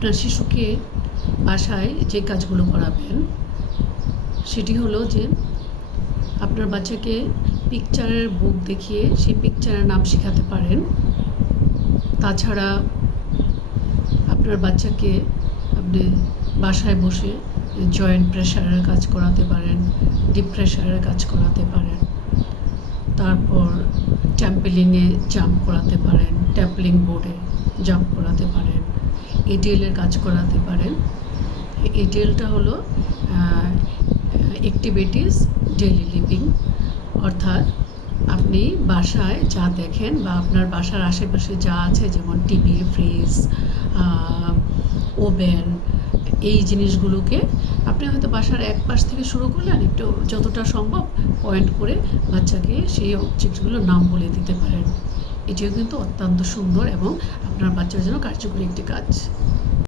আপনার শিশুকে বাসায় যে কাজগুলো করাবেন সেটি হলো যে আপনার বাচ্চাকে পিকচারের বুক দেখিয়ে সেই পিকচারের নাম শেখাতে পারেন। তাছাড়া আপনার বাচ্চাকে আপনি বাসায় বসে জয়েন্ট প্রেশারের কাজ করাতে পারেন, ডিপ প্রেশারের কাজ করাতে পারেন। তারপর ট্যাম্পলিংয়ে জাম্প করাতে পারেন, ট্যাম্পলিং বোর্ডে জাম্প করাতে পারেন, এডিএলের কাজ করাতে পারেন। এডিএলটা হলো অ্যাক্টিভিটিস ডেইলি লিভিং, অর্থাৎ আপনি বাসায় যা দেখেন বা আপনার বাসার আশেপাশে যা আছে, যেমন টিভি, ফ্রিজ, ওভেন, এই জিনিসগুলোকে আপনি হয়তো বাসার এক পাশ থেকে শুরু করলেন, একটু যতটা সম্ভব পয়েন্ট করে বাচ্চাকে সেই অবজেক্টগুলোর নাম বলে দিতে পারেন। এটিও কিন্তু অত্যন্ত সুন্দর এবং আপনার বাচ্চার জন্য কার্যকরী একটি কাজ।